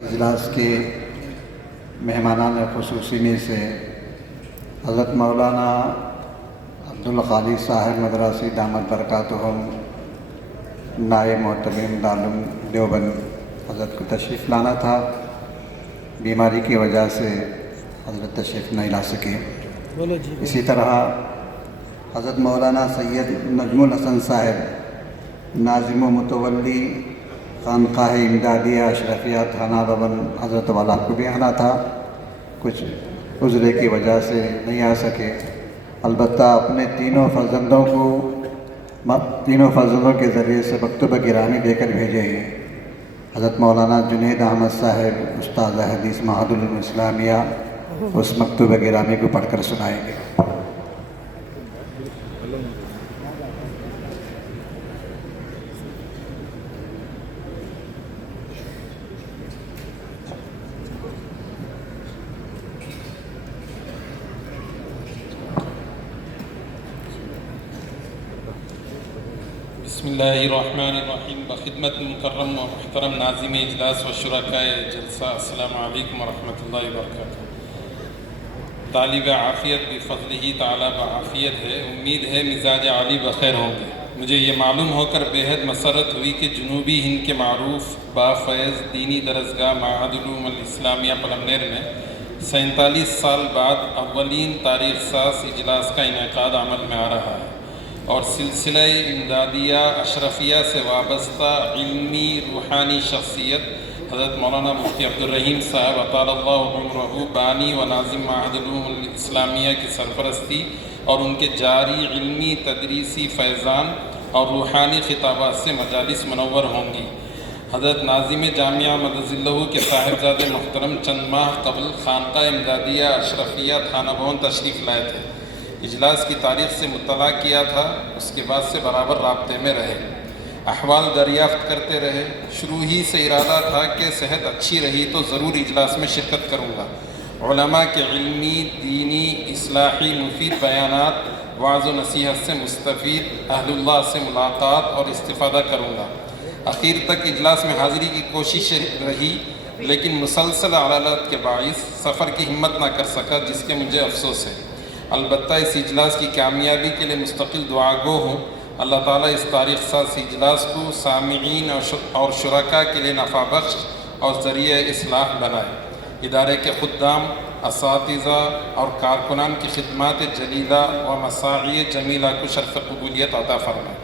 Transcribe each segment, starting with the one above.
اجلاس کے مہمانان خصوصی میں سے حضرت مولانا عبدالخالق صاحب مدرسی دامت برکاتہم نائب محتمم دارالعلوم دیوبند حضرت کو تشریف لانا تھا۔ بیماری کی وجہ سے حضرت تشریف نہیں لا سکے۔ اسی طرح حضرت مولانا سید نجم الحسن صاحب ناظم و متولی خانقاہ امدادیہ اشرفیہ تھانہ بھون حضرت والا کو بھی آنا تھا، کچھ عذر کی وجہ سے نہیں آ سکے۔ البتہ اپنے تینوں فرزندوں کے ذریعے سے مکتوبہ گرامی دے کر بھیجے ہیں۔ حضرت مولانا جنید احمد صاحب استاد حدیث معہد العلوم اسلامیہ اس مکتوبہ گرامی کو پڑھ کر سنائیں گے۔ بسم اللہ الرحمن الرحیم۔ بخدمت مکرم و محترم ناظم اجلاس و شرکائے جلسہ، السلام علیکم ورحمۃ اللہ وبرکاتہ۔ طالب عافیت بفضلہ تعالیٰ بعافیت ہے، امید ہے مزاج عالی بخیر ہوں گے۔ مجھے یہ معلوم ہو کر بے حد مسرت ہوئی کہ جنوبی ہند کے معروف بافیض دینی درسگاہ معہد العلوم الاسلامیہ پلمنیر میں 47 سال بعد اولین تاریخ ساز اجلاس کا انعقاد عمل میں آ رہا ہے، اور سلسلہ امدادیہ اشرفیہ سے وابستہ علمی روحانی شخصیت حضرت مولانا مفتی عبدالرحیم صاحب اطال اللہ عمرہ بانی و ناظم معہد العلوم الاسلامیہ کی سرپرستی اور ان کے جاری علمی تدریسی فیضان اور روحانی خطابات سے مجالس منور ہوں گی۔ حضرت ناظم جامعہ مدظ اللہ کے صاحبزادے محترم چند ماہ قبل خانقاہ امدادیہ اشرفیہ تھانہ بھون تشریف لائے تھے۔ اجلاس کی تاریخ سے مطلع کیا تھا، اس کے بعد سے برابر رابطے میں رہے، احوال دریافت کرتے رہے۔ شروع ہی سے ارادہ تھا کہ صحت اچھی رہی تو ضرور اجلاس میں شرکت کروں گا۔ علماء کے علمی، دینی، اصلاحی مفید بیانات، وعظ و نصیحت سے مستفید اہل اللہ سے ملاقات اور استفادہ کروں گا۔ اخیر تک اجلاس میں حاضری کی کوشش رہی، لیکن مسلسل علالت کے باعث سفر کی ہمت نہ کر سکا، جس کے مجھے افسوس ہے۔ البتہ اس اجلاس کی کامیابی کے لیے مستقل دعا گو ہوں۔ اللہ تعالیٰ اس تاریخ ساز اجلاس کو سامعین اور شرکاء کے لیے نفع بخش اور ذریعہ اصلاح بنائے۔ ادارے کے خدام، اساتذہ اور کارکنان کی خدمات جلیلہ و مساعی جمیلہ کو شرف قبولیت عطا فرمائے۔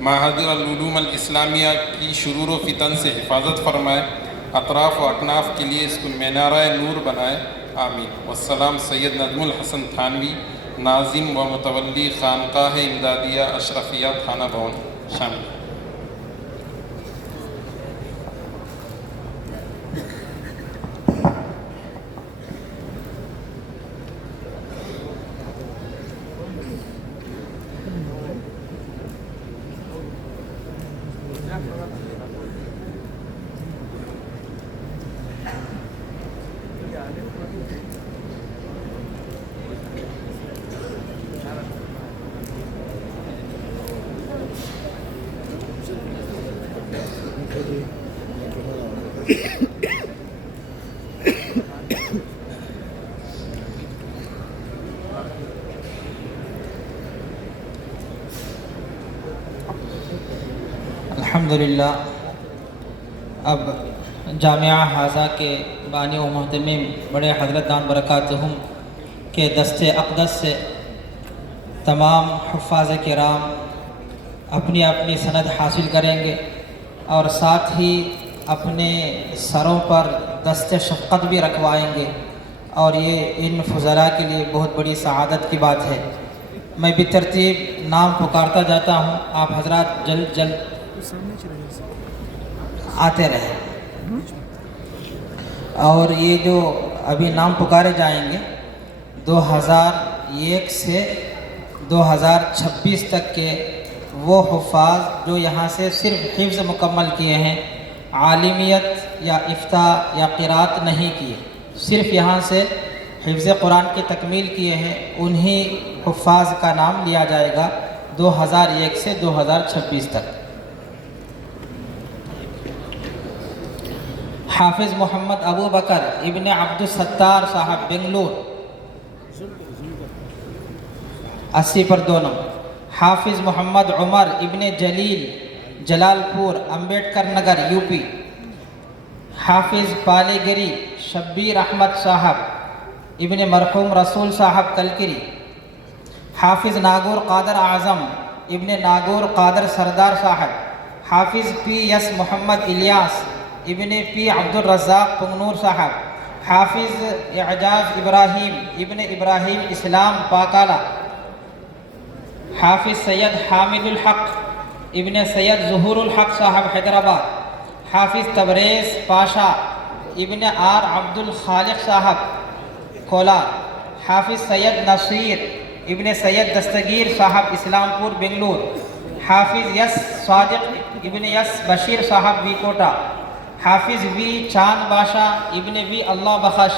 معہد العلوم الاسلامیہ کی شرور و فتن سے حفاظت فرمائے، اطراف و اکناف کے لیے اس کو مینارہ نور بنائے، آمین۔ والسلام۔ سید نجم الحسن تھانوی، ناظم و متولی خانقاہ امدادیہ اشرفیہ تھانہ بھون، شامل۔ الحمدللہ۔ اب جامعہ حاضہ کے بانی و محتمم بڑے حضرت دام برکاتہم کے دست اقدس سے تمام حفاظ کرام اپنی اپنی سند حاصل کریں گے، اور ساتھ ہی اپنے سروں پر دست شفقت بھی رکھوائیں گے، اور یہ ان فضلاء کے لیے بہت بڑی سعادت کی بات ہے۔ میں بترتیب نام پکارتا جاتا ہوں، آپ حضرات جلد جلد آتے رہیں، اور یہ جو ابھی نام پکارے جائیں گے 2001 سے 2026 تک کے وہ حفاظ جو یہاں سے صرف حفظ مکمل کیے ہیں، عالمیت یا افتاء یا قرات نہیں کیے، صرف یہاں سے حفظ قرآن کی تکمیل کیے ہیں، انہی حفاظ کا نام لیا جائے گا 2001 سے 2026 تک۔ حافظ محمد ابو بکر ابن عبدالستار صاحب بنگلور 80 پر 2 نمبر. حافظ محمد عمر ابن جلیل جلال پور امبیڈکر نگر UP. حافظ پالیگری شبیر احمد صاحب ابن مرحوم رسول صاحب کلکری. حافظ ناگور قادر اعظم ابن ناگور قادر سردار صاحب. حافظ PS محمد الیاس ابن P عبدالرزاق پنگنور صاحب. حافظ اعجاز ابراہیم ابن ابراہیم اسلام پاکالہ. حافظ سید حامد الحق ابن سید ظہور الحق صاحب حیدرآباد. حافظ تبریز پاشا ابن R عبد الخالق صاحب کولار. حافظ سید نصیر ابن سید دستگیر صاحب اسلام پور بنگلور. حافظ یس صادق ابن یس بشیر صاحب وی کوٹا. حافظ وی چاند باشا ابن وی اللہ بخش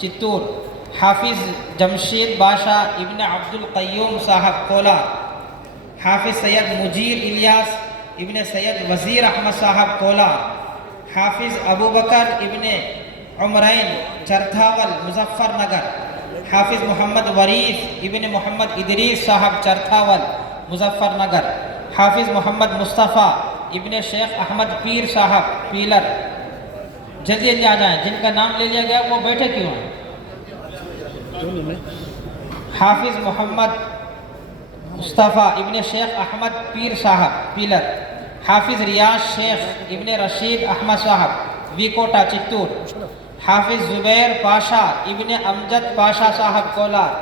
چتور. حافظ جمشید باشا ابن عبد القیوم صاحب کولار. حافظ سید مجیر الیاس ابن سید وزیر احمد صاحب کولار. حافظ ابو بکر ابن عمرین چرتھاول مظفر نگر. حافظ محمد وریث ابن محمد ادریس صاحب چرتھاول مظفر نگر. حافظ محمد مصطفیٰ ابن شیخ احمد پیر صاحب پیلر. جلدی جلدی آ جائیں، جن کا نام لے لیا گیا وہ بیٹھے کیوں ہیں؟ حافظ محمد مصطفیٰ ابن شیخ احمد پیر صاحب پیلر. حافظ ریاض شیخ ابن رشید احمد صاحب وی کوٹا چتور. حافظ زبیر پاشا ابن امجد پاشا صاحب کولار.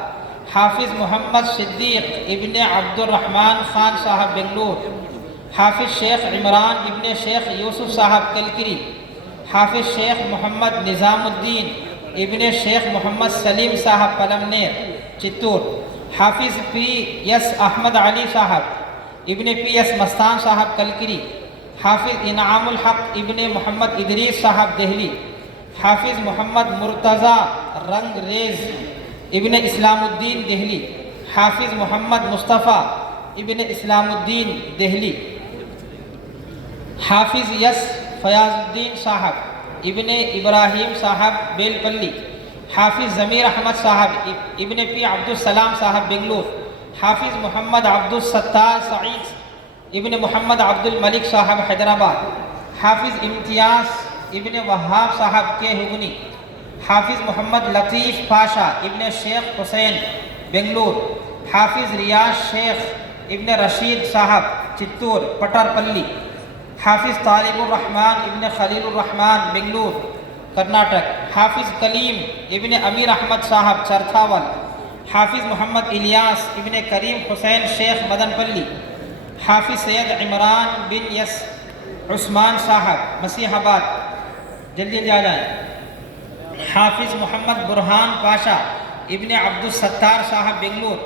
حافظ محمد صدیق ابن عبد الرحمن خان صاحب بنگلور. حافظ شیخ عمران ابن شیخ یوسف صاحب کلکری. حافظ شیخ محمد نظام الدین ابن شیخ محمد سلیم صاحب پلمنیر چتور. حافظ PS احمد علی صاحب ابن PS مستان صاحب کلکری. حافظ انعام الحق ابن محمد ادریس صاحب دہلی. حافظ محمد مرتضی رنگ ریز ابن اسلام الدین دہلی. حافظ محمد مصطفیٰ ابن اسلام الدین دہلی. حافظ یس فیاض الدین صاحب ابن ابراہیم صاحب بیل پلی. حافظ ضمیر احمد صاحب ابن P عبدالسلام صاحب بنگلور. حافظ محمد عبدالستار سعید ابن محمد عبد الملک صاحب حیدرآباد. حافظ امتیاز ابن وہاب صاحب کے ہگنی. حافظ محمد لطیف پاشا ابن شیخ حسین بنگلور. حافظ ریاض شیخ ابن رشید صاحب چتور پٹر پلی. حافظ طالب الرحمن ابن خلیل الرحمن بنگلور کرناٹک. حافظ کلیم ابن امیر احمد صاحب چرتھاول. حافظ محمد الیاس ابن کریم حسین شیخ مدن پلی. حافظ سید عمران بن یس عثمان صاحب مسیح آباد. جلدی جلدی آ جائیں. حافظ محمد برہان پاشا ابن عبدالستار صاحب بنگلور.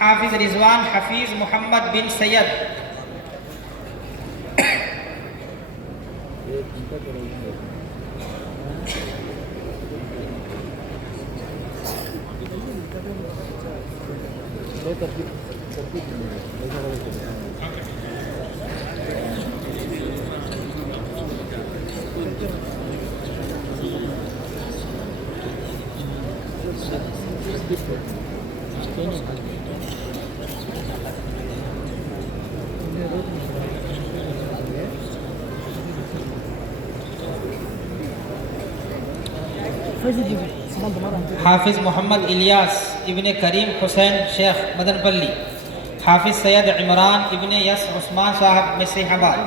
حافظ رضوان حفیظ محمد بن سید حافظ محمد الیاس ابن کریم حسین شیخ مدن پلی. حافظ سید عمران ابن یس عثمان صاحب مسیح آباد.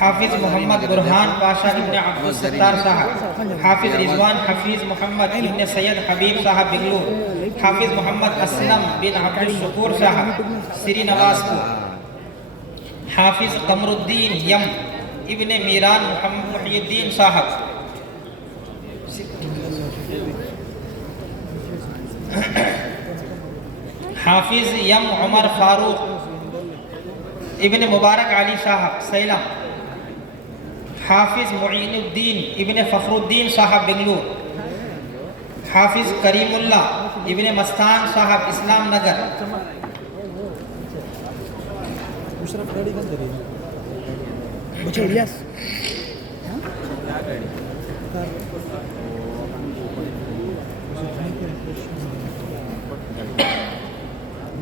حافظ محمد برہان پاشا ابن عبدالستار صاحب. حافظ رضوان حفیظ محمد ابن سید حبیب صاحب بنگلور. حافظ محمد اسلم بن عبدالشکور صاحب سری نواز پور. حافظ قمر الدین یم ابن میران محمد محی الدین صاحب. حافظ یم عمر فاروق ابن مبارک علی صاحب سیلم. حافظ معین الدین ابن فخر الدین صاحب بنگلور. حافظ کریم اللہ ابن مستان صاحب اسلام نگر. مشرف گاڑی بند کریے.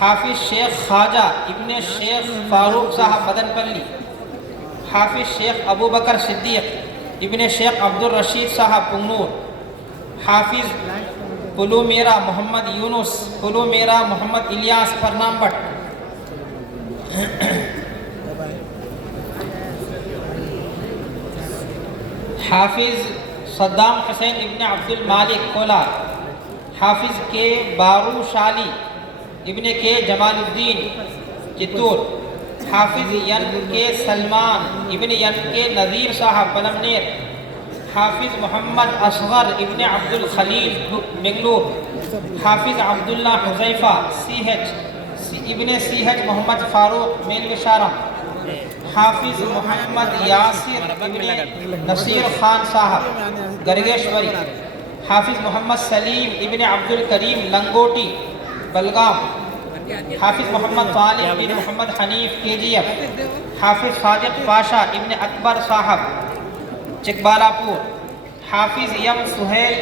حافظ شیخ خواجہ ابن شیخ فاروق صاحب مدن پلی، حافظ شیخ ابو بکر صدیق ابن شیخ عبد الرشید صاحب پنگنور، حافظ پلو میرا محمد یونس، پلو میرا محمد الیاس پرنام بٹ، حافظ صدام حسین ابن عبد المالک کولار، حافظ کے بارو شالی ابن کے جمال الدین چتور، حافظ ین کے سلمان ابن ین کے نذیر صاحب پلمنیر، حافظ محمد اصغر ابن عبد الخلیل بنگلور، حافظ عبداللہ حذیفہ ابن سی ایچ محمد فاروق میل وشارہ، حافظ محمد یاسر ابن نصیر خان صاحب گرگیشوری، حافظ محمد سلیم ابن عبد الکریم لنگوٹی بلگام، حافظ محمد طالب بن محمد حنیف کے جی ایف، حافظ صادق پاشا ابن اکبر صاحب چکبالا پور، حافظ یم سہیل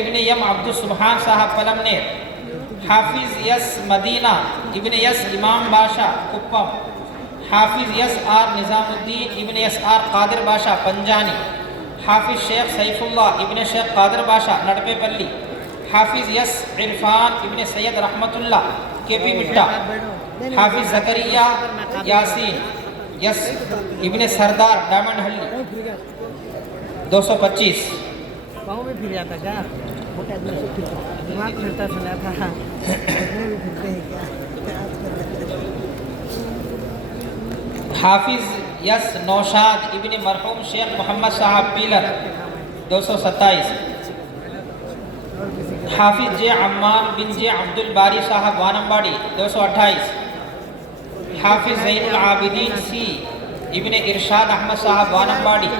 ابن یم عبد السبحان صاحب پلمنیر، حافظ یس مدینہ ابن یس امام باشا کپم، حافظ یس آر نظام الدین ابن یس آر قادر باشا پنجانی، حافظ شیخ سیف اللہ ابن شیخ قادر باشا نڑپے پلی، حافظ یس عرفان ابن سید رحمت اللہ کے پی مٹا، حافظ زکریہ یاسین یس ابن سردار ڈائمنڈ ہلی 225۔ پاؤں میں پھر جاتا کیا موٹے آدمی سے پھرتا دماغ پھرتا سنا تھا اتنے بھی پھرتے ہیں کیا حافظ یس نوشاد ابن مرحوم شیخ محمد صاحب پیلر 227۔ حافظ جے عمار بن جے عبد الباری صاحب وانمباڑی 228۔ حافظ زین العابدین سی ابن ارشاد احمد صاحب وانمباڑی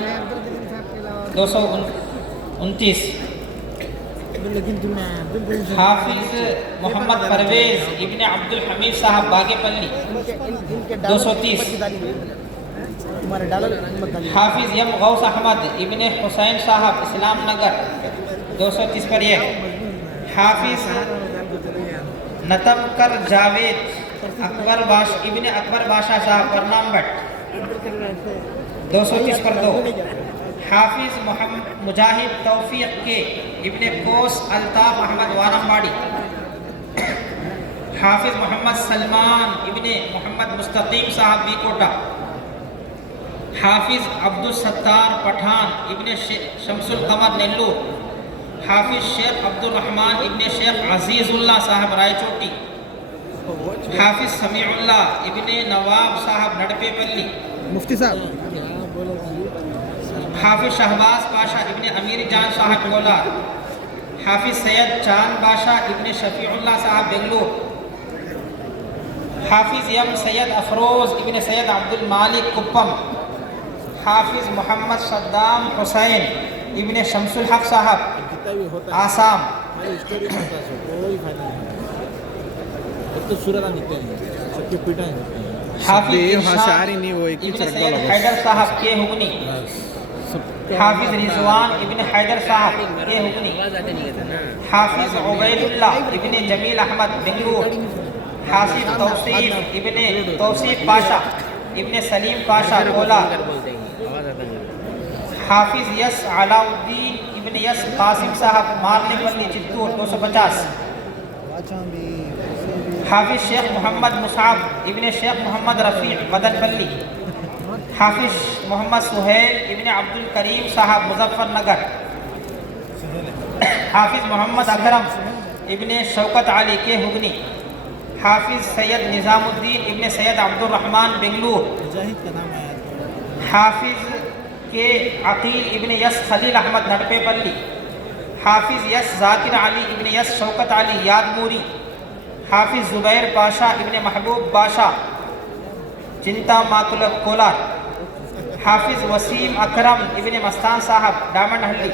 229۔ حافظ محمد پرویز ابن عبد الحمید صاحب باغے پلی 230۔ حافظ یم غوث احمد ابن حسین صاحب اسلام نگر 230 پر 1۔ حافظ نتم کر جاوید ابن اکبر باشا صاحب پرنام بٹ 230 پر 2۔ حافظ مجاہد توفیق کے ابن کوس الطاف احمد وانمباڑی، حافظ محمد سلمان ابن محمد مستقیم صاحب بی کوٹا، حافظ عبد الستار پٹھان ابن شمس القمر نیلور، حافظ شیخ عبد الرحمن ابن شیخ عزیز اللہ صاحب رائے چوٹی، حافظ سمیع اللہ ابن نواب صاحب نڑپے پلی، مفتی صاحب حافظ شہباز پاشا ابن امیر جان صاحب کولار، حافظ سید چاند باشا ابن شفیع اللہ صاحب بنگلور، حافظ یم سید افروز ابن سید عبد المالک کپم، حافظ محمد صدام حسین ابن شمس الحق صاحب آسام، حافظ ارشاد ابن سید حیدر صاحب کے ہگنی، حافظ رضوان ابن حیدر صاحب کے ہگنی، حافظ عبید اللہ ابن جمیل احمد بنگلور، حافظ توصیف پاشا ابن سلیم پاشا کولار، حافظ یس علاء الدین ابن یس قاسم صاحب مارنے پلی چتور 250۔ حافظ شیخ محمد مصعب ابن شیخ محمد رفیع مدن پلی، حافظ محمد سہیل ابن عبد الکریم صاحب مظفر نگر، حافظ محمد اکرم ابن شوکت علی کے ہگنی، حافظ سید نظام الدین ابن سید عبد الرحمن بنگلور، حافظ کے عقیل ابن یس خلیل احمد نڑپے پلی، حافظ یس ذاکر علی ابن یس شوکت علی یادموری، حافظ زبیر پاشا ابن محبوب باشا چنتا ماکلب کولار، حافظ وسیم اکرم ابن مستان صاحب ڈائمنڈ ہلی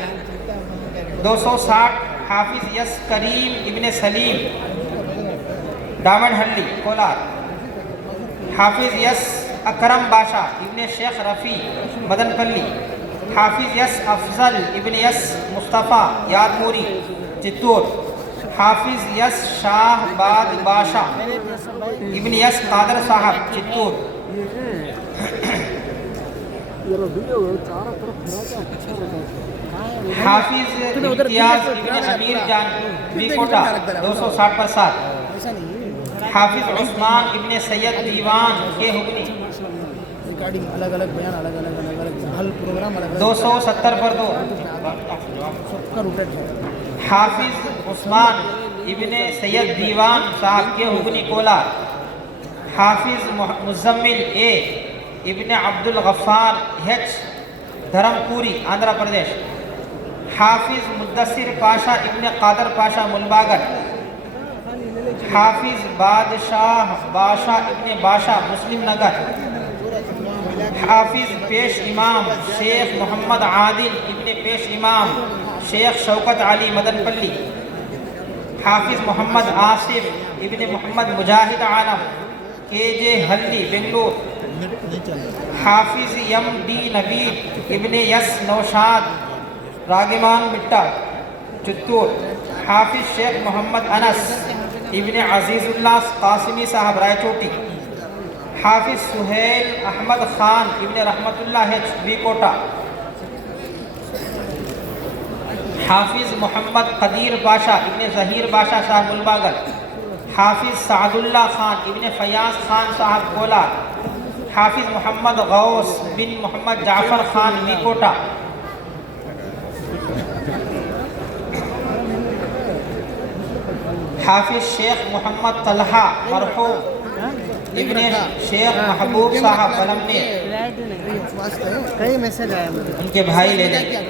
260۔ حافظ یس کریم ابن سلیم ڈائمنڈ ہلی کولار، حافظ یس اکرم باشا ابن شیخ رفیع مدن پلی، حافظ یس افضل ابن یس مصطفیٰ یادموری چتور، حافظ یس شاہ باد باشا ابن یس قادر صاحب چتور حافظ امتیاز ابن امیر جان بی کوٹا 260 پر 7 حافظ عثمان ابن سید دیوان کے حکمی الگ الگ بیان الگ الگ الگ الگ حل پروگرام الگ 270 پر 2 سب کا روٹیٹ ہے. حافظ عثمان ابن سید دیوان صاحب کے حکمی کولا حافظ مزمل اے ابن عبد الغفار ہیچ دھرم پوری آندھرا پردیش حافظ مدثر پاشا ابن قادر پاشا ملباگر حافظ بادشاہ باشا ابن باشا مسلم نگر حافظ پیش امام شیخ محمد عادل ابن پیش امام شیخ شوکت علی مدن پلی حافظ محمد آصف ابن محمد مجاہد عالم کے جے ہلدی بنگلور حافظ یم ڈی نبیل ابن یس نوشاد راگمان مٹا چتور حافظ شیخ محمد انس ابن عزیز اللہ قاسمی صاحب رائے چوٹی حافظ سہیل احمد خان ابن رحمت اللہ ہیچ بی کوٹا حافظ محمد قدیر باشا ابن ظہیر باشا صاحب ملباگر حافظ سعد اللہ خان ابن فیاض خان صاحب کولا حافظ محمد غوث بن محمد جعفر خان بی کوٹا حافظ شیخ محمد طلحہ مرحوم ابن شیخ محبوب صاحب بلمنے کئی میسج آیا مجھے ان کے بھائی لے لیں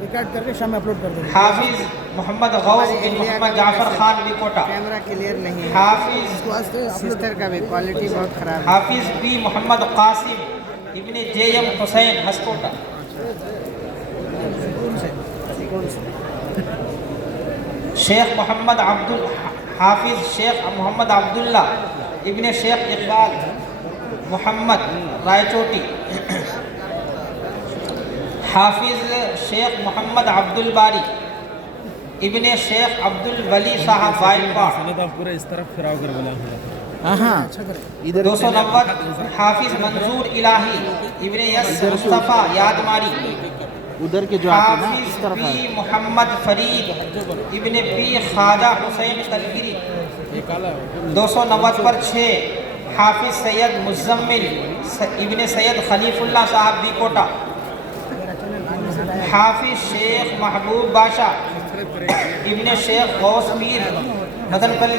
ریکارڈ کر کے شام میں اپلوڈ کر دیں. حافظ محمد غوث بن محمد جعفر خان بی کوٹا کیمرہ کلیئر نہیں ہے حافظ سسٹر کا بھی کوالٹی بہت خراب ہے. حافظ بی محمد قاسم ابن جے ایم حسین ہسکوٹا شیخ محمد حافظ شیخ محمد عبداللہ ابن شیخ اقبال محمد رائے چوٹی حافظ شیخ محمد عبد الباری ابن شیخ عبد الولی صاحب وائل پاٹ پورے اس طرف پھراؤ کر بولا. ہاں ادھر 290 حافظ منظور الہی ابن یس مصطفیٰ یادماری ادھر کے جو آتے ہیں نا اس حافظ طرف پی محمد فرید ابن پی خواجہ حسین تلگری 290 پر 6 حافظ سید مزمل ابن سید خلیف اللہ صاحب بی کوٹا حافظ شیخ محبوب باشا ابن شیخ غوث میر مدن پلی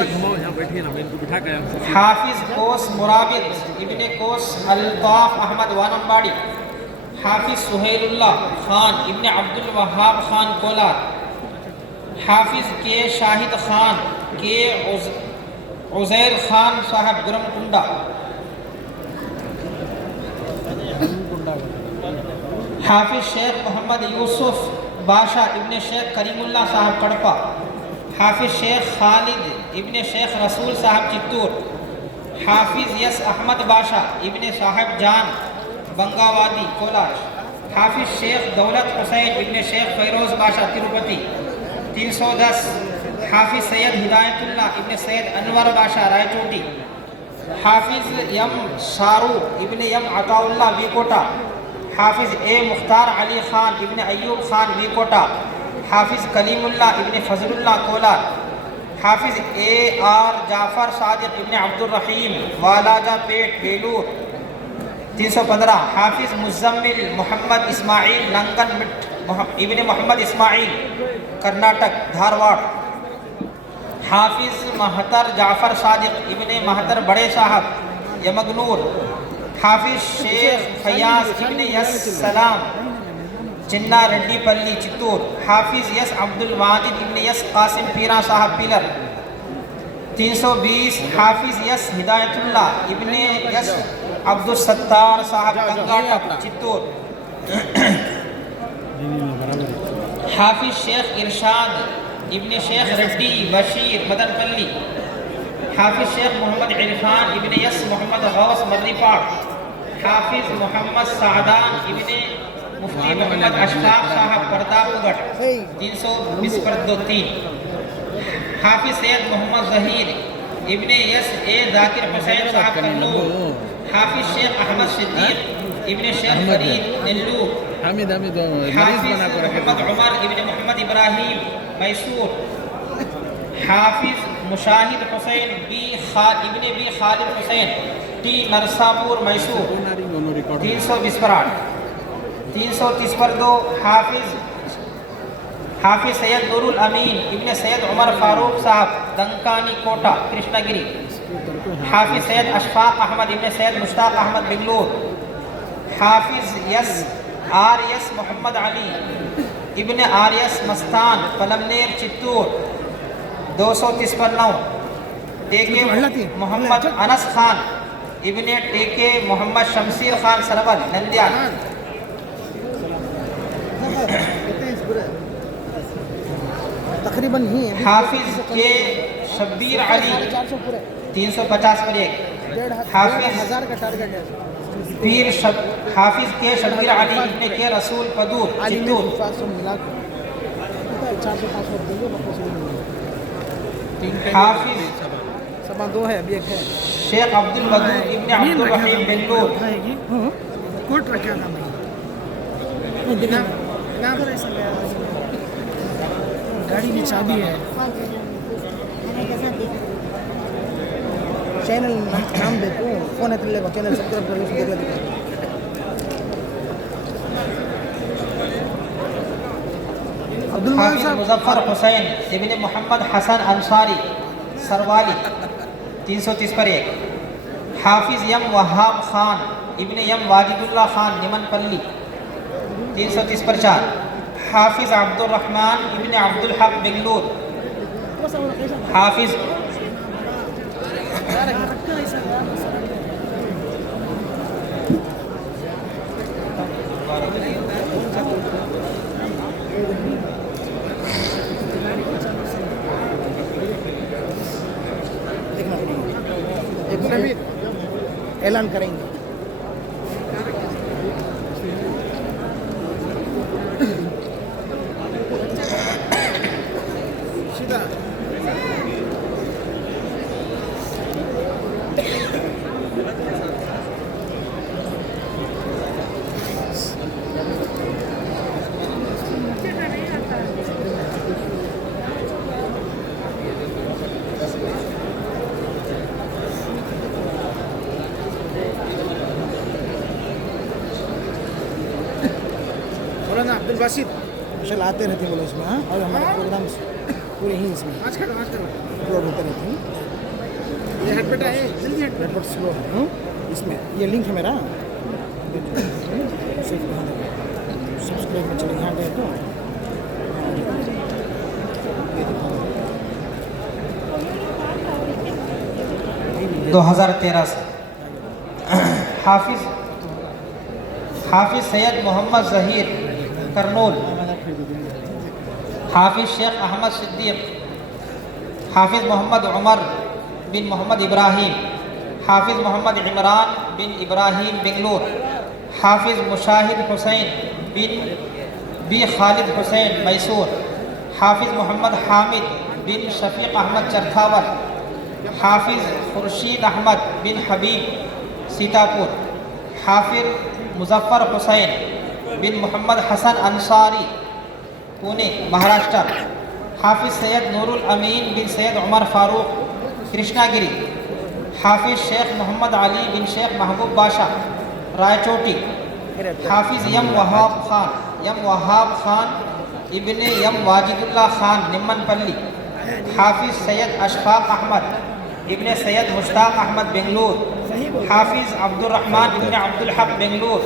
حافظ کوس مرابط ابن کوس الطاف احمد وانمباڑی حافظ سہیل اللہ خان ابن عبد الوہاب خان کولار حافظ کے شاہد خان کے عزیر خان صاحب گرم کنڈا حافظ شیخ محمد یوسف باشا ابن شیخ کریم اللہ صاحب کڑپا حافظ شیخ خالد ابن شیخ رسول صاحب چتور حافظ یس احمد باشا ابن صاحب جان بنگاوادی کولار حافظ شیخ دولت حسین ابن شیخ فیروز باشا تروپتی 310 حافظ سید ہدایت اللہ ابن سید انور باشا رائے چوٹی حافظ یم شارو ابن یم عطا اللہ بی کوٹا حافظ اے مختار علی خان ابن ایوب خان بی کوٹا حافظ کلیم اللہ ابن فضل اللہ کولار حافظ اے آر جعفر صادق ابن عبد الرحیم والاجہ پیٹ بیلور 315 حافظ مزمل محمد اسماعیل لنگن مٹ ابن محمد اسماعیل کرناٹک دھارواڑ حافظ مہتر جعفر صادق ابن مہتر بڑے صاحب یمگنور حافظ شیخ فیاض ابن یس سلام چنا رڈی پلی چتور حافظ یس عبد الواجد ابن یس قاسم پیرا صاحب پیلر 320 حافظ یس ہدایت اللہ ابن یس عبد الستار صاحب کنگاٹک چتور حافظ شیخ ارشاد ابن شیخ رڈی بشیر مدن پلی حافظ شیخ محمد عرفان ابن یس محمد غوث مدنی پاک حافظ محمد سعدان ابن مفتی محمد اشفاق صاحب پرتاپ گڑھ 320 پر 2-3 حافظ سید محمد ظہیر ابن یس اے ذاکر حسین صاحب کرنول، حافظ شیخ احمد صدیق ابن شیخ فرید نلو، حامد حافظ محمد عمر ابن محمد ابراہیم میسور، حافظ مشاہد حسین ابن بی خالد حسین ٹی نرساپور میسور 320 پر 8 330 پر 2 حافظ سید نور الامین ابن سید عمر فاروق صاحب دنکانی کوٹا کرشنا گری، حافظ سید اشفاق احمد ابن سید مشتاق احمد بنگلور، حافظ آریس محمد علی ابن آریس مستان پلمنیر چتور 230 پر 9 ٹیکے محمد انس خان ابن ٹیکے محمد شمشیر خان سرول نندیال، تقریباً ہی حافظ کے شبیر علی 350 پر 1 ہزار کا ٹارگیٹ ہے حافظ کے شبیر علی ابن کے رسول پدور چتور، ملا کے 400-500 دیں گے، حافظ سبا 2 ہے ابھی ایک ہے شیخ عبد الودود ابن عبد الرحیم بنگلور، کوٹ رکھا تھا گاڑی کی چابی ہے، چینل نام دیکھو فون ہے تلے کو چینل سبسکرائب کر لو دیکھ لیتے حافظ مظفر حسین ابن محمد حسن انصاری سروالی 330 پر 1 حافظ یم وہاب خان ابن یم واجد اللہ خان نمن پلی 330 پر 4 حافظ عبد الرحمن ابن عبد الحق بنگلور، حافظ اعلان کریں گے مولانا عبد الباسط ماشاء اللہ آتے رہتے ہیں بولو اس میں، ہاں، اور ہمارے پروگرامس پورے ہی اس میں اپلوڈ ہوتے رہتے ہیں۔ یہ ہیڈ بیٹا ہے جلدی ہیڈ بیٹ سلو ہے اس میں، یہ لنک ہے میرا سبسکرائب میں چلے یہاں گئے تو 2013 سے حافظ سید محمد ظہیر کرنول، حافظ شیخ احمد صدیق، حافظ محمد عمر بن محمد ابراہیم، حافظ محمد عمران بن ابراہیم بنگلور، حافظ مشاہد حسین بن خالد حسین میسور، حافظ محمد حامد بن شفیق احمد چرتھاول، حافظ خورشید احمد بن حبیب سیتاپور، حافظ مظفر حسین بن محمد حسن انصاری پونے مہاراشٹر، حافظ سید نور الامین بن سید عمر فاروق کرشنا گری، حافظ شیخ محمد علی بن شیخ محبوب باشا رائے چوٹی، حافظ یم وہاب خان ابن یم واجد اللہ خان نمن پلی، حافظ سید اشفاق احمد ابن سید مشتاق احمد بنگلور، حافظ عبد الرحمن ابن عبد الحق بنگلور،